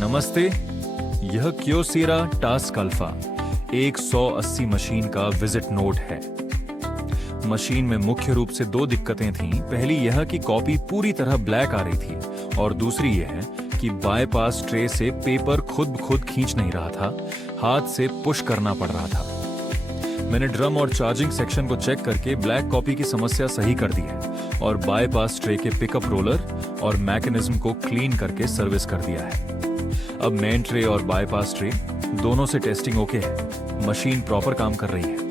नमस्ते। यह Kyocera task alpha 180 मशीन का विजिट नोट है। मशीन में मुख्य रूप से दो दिक्कतें थीं। पहली यह कि कॉपी पूरी तरह ब्लैक आ रही थी और दूसरी यह कि बाईपास ट्रे से पेपर खुद खींच नहीं रहा था, हाथ से पुश करना पड़ रहा था। मैंने ड्रम और चार्जिंग सेक्शन को चेक करके ब्लैक कॉपी की समस्या सही कर दी है और बाईपास ट्रे के पिकअप रोलर और मैकेनिज्म को क्लीन करके सर्विस कर दिया है। अब मेन ट्रे और बाईपास ट्रे दोनों से टेस्टिंग ओके है। मशीन प्रॉपर काम कर रही है।